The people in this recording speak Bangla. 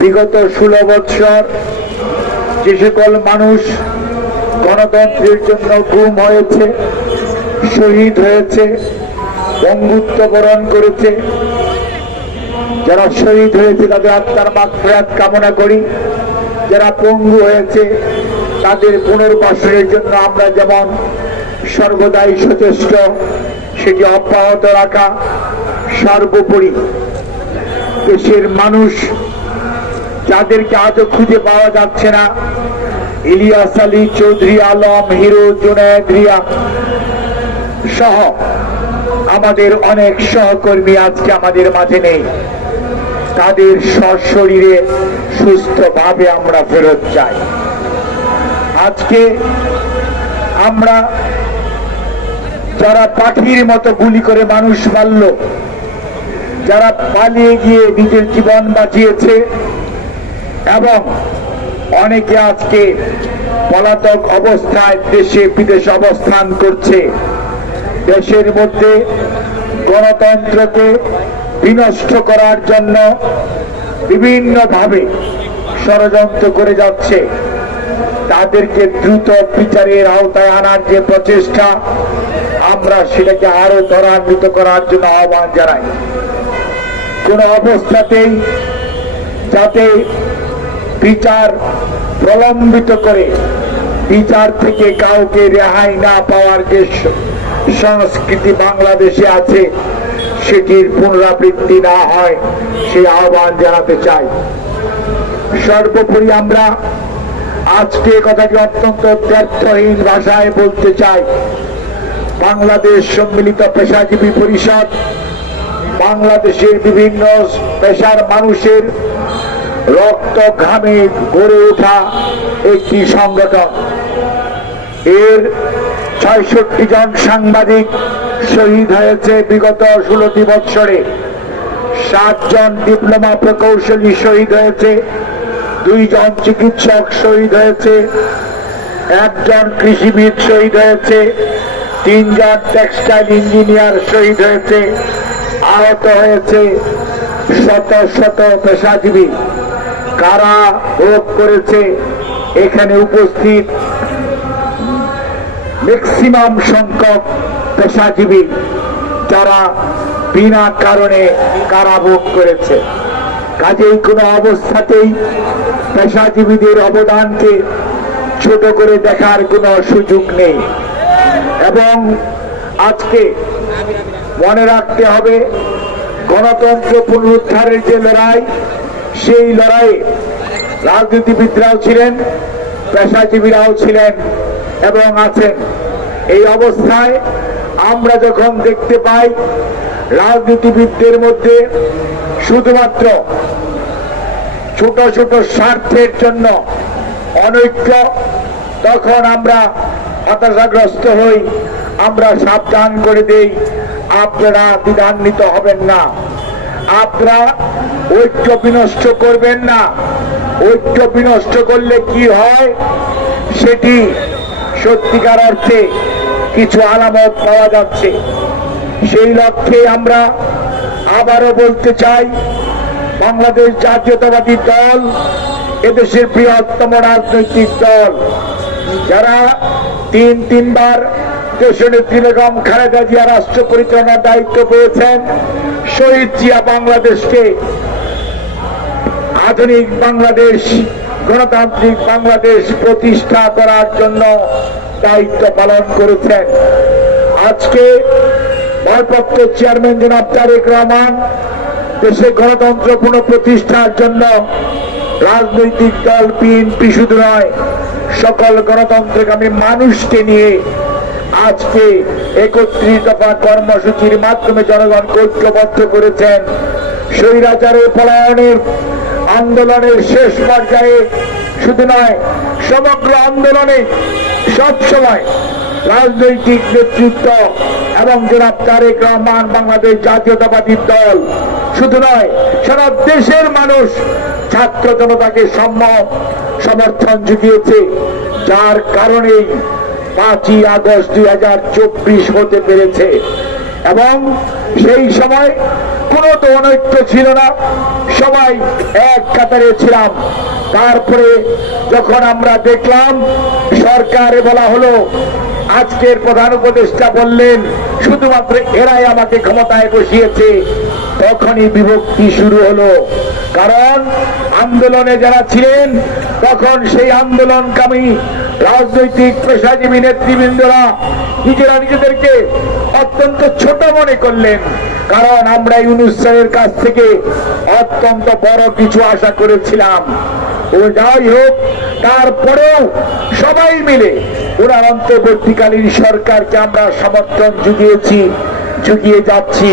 বিগত 16 বৎসর যে সকল মানুষ গণতন্ত্রের জন্য গুম হয়েছে, শহীদ হয়েছে, বঙ্গুত্ব বরণ করেছে, যারা শহীদ হয়েছে তাদের আত্মার মাগফিরাত কামনা করি। যারা পঙ্গু হয়েছে তাদের পুনর্বাসনের জন্য আমরা যেমন সর্বদাই সচেষ্ট, সেটি অব্যাহত রাখা। সর্বোপরি দেশের মানুষ যাদেরকে আজও খুঁজে পাওয়া যাচ্ছে না, ইলিয়াস আলী, চৌধুরী আলম, হিরো, জুনায়েদ, রিয়া সহ আমাদের অনেক সহকর্মী আজকে আমাদের মাঝে নেই। তাদের সশরীরে সুস্থভাবে আমরা ফেরত চাই। আজকে আমরা যারা পাখির মতো গুলি করে মানুষ মারল, যারা পালিয়ে গিয়ে নিজের জীবন বাঁচিয়েছে এবং অনেকে আজকে পলাতক অবস্থায় দেশে বিদেশে অবস্থান করছে, দেশের মধ্যে গণতন্ত্রকে বিনষ্ট করার জন্য বিভিন্নভাবে ষড়যন্ত্র করে যাচ্ছে, তাদেরকে দ্রুত বিচারের আওতায় আনার যে প্রচেষ্টা, আমরা সেটাকে আরো ত্বরান্বিত করার জন্য আহ্বান জানাই। কোন অবস্থাতেই যাতে বিচার প্রলম্বিত করে বিচার থেকে কাউকে রেহাই না পাওয়ার যে সংস্কৃতি বাংলাদেশে আছে, সেটির পুনরাবৃত্তি না হয় সেই আহ্বান জানাতে চাই। সর্বোপরি আমরা আজকে কথাটি অত্যন্ত দ্ব্যর্থহীন ভাষায় বলতে চাই, বাংলাদেশ সম্মিলিত পেশাজীবী পরিষদ বাংলাদেশের বিভিন্ন পেশার মানুষের রক্ত ঘামে গড়ে ওঠা একটি সংগঠন। এর ৬৬ জন সাংবাদিক শহীদ হয়েছে বিগত 16টি বৎসরে, 7 জন ডিপ্লোমা প্রকৌশলী শহীদ হয়েছে, 2 জন চিকিৎসক শহীদ হয়েছে, 1 জন কৃষিবিদ শহীদ হয়েছে, 3 জন টেক্সটাইল ইঞ্জিনিয়ার শহীদ হয়েছে, আহত হয়েছে শত শত পেশাজীবী। কারা ভোগ করেছে এখানে উপস্থিত ম্যাক্সিমাম সংখ্যক পেশাজীবী, যারা বিনা কারণে কারাভোগ করেছে। কাজেই কোনো অবস্থাতেই পেশাজীবীদের অবদানকে ছোট করে দেখার কোনো সুযোগ নেই। এবং আজকে মনে রাখতে হবে, গণতন্ত্র পুনরুদ্ধারের যে লড়াই, সেই লড়াইয়ে রাজনীতিবিদরাও ছিলেন, পেশাজীবীরাও ছিলেন এবং আছেন। এই অবস্থায় আমরা যখন দেখতে পাই রাজনীতিবিদদের মধ্যে শুধুমাত্র ছোট ছোট স্বার্থের জন্য অনৈক্য, তখন আমরা হতাশাগ্রস্ত হই। আমরা সাবধান করে দেই, আপনারা দ্বিধান্বিত হবেন না, আপনারা ঐক্য বিনষ্ট করবেন না। ঐক্য বিনষ্ট করলে কি হয় সেটি সত্যিকার অর্থে কিছু আলামত পাওয়া যাচ্ছে। সেই লক্ষ্যে আমরা আবারও বলতে চাই, বাংলাদেশ জাতীয়তাবাদী দল এদেশের বৃহত্তম রাজনৈতিক দল, যারা তিনবার দেশনেত্রী বেগম খালেদা জিয়া রাষ্ট্র পরিচালনার দায়িত্ব পেয়েছেন, শহীদ জিয়া বাংলাদেশকে আধুনিক বাংলাদেশ, গণতান্ত্রিক বাংলাদেশ প্রতিষ্ঠা করার জন্য দায়িত্ব পালন করেছেন। আজকে ভারপ্রাপ্ত চেয়ারম্যান জনাব তারেক রহমান দেশে গণতন্ত্র পুনঃপ্রতিষ্ঠার জন্য রাজনৈতিক দল বিএনপি শুধু নয়, সকল গণতন্ত্রকামী মানুষকে নিয়ে আজকে 31 দফা কর্মসূচির মাধ্যমে জনগণকে ঐক্যবদ্ধ করেছেন। স্বৈরাচারের পলায়নের আন্দোলনের শেষ পর্যায়ে শুধু নয়, সমগ্র আন্দোলনে সবসময় রাজনৈতিক নেতৃত্ব এবং জনাব তারেক রহমান বাংলাদেশ জাতীয়তাবাদী দল শুধু নয়, সারা দেশের মানুষ ছাত্র জনতাকে সমর্থন জুগিয়েছে, যার কারণেই 5ই আগস্ট 2024 হতে পেরেছে। এবং সেই সময় কোনো তো অনৈক্য ছিল না, সবাই এক কাতারে ছিলাম। তারপরে যখন আমরা দেখলাম সরকারে বলা হলো, আজকের প্রধান উপদেষ্টা বললেন শুধুমাত্র এরাই আমাকে ক্ষমতায় বসিয়েছে, তখনই বিভক্তি শুরু হলো। কারণ আন্দোলনে যারা ছিলেন তখন সেই আন্দোলনকামী রাজনৈতিক পেশাজীবী নেতৃবৃন্দরা নিজেরা নিজেদেরকে অত্যন্ত ছোট মনে করলেন, কারণ আমরা ইউনূস স্যারের কাছ থেকে অত্যন্ত বড় কিছু আশা করেছিলাম। ও যাই হোক, তারপরেও সবাই মিলে ওনার অন্তর্বর্তীকালীন সরকারকে আমরা সমর্থন জুগিয়ে যাচ্ছি।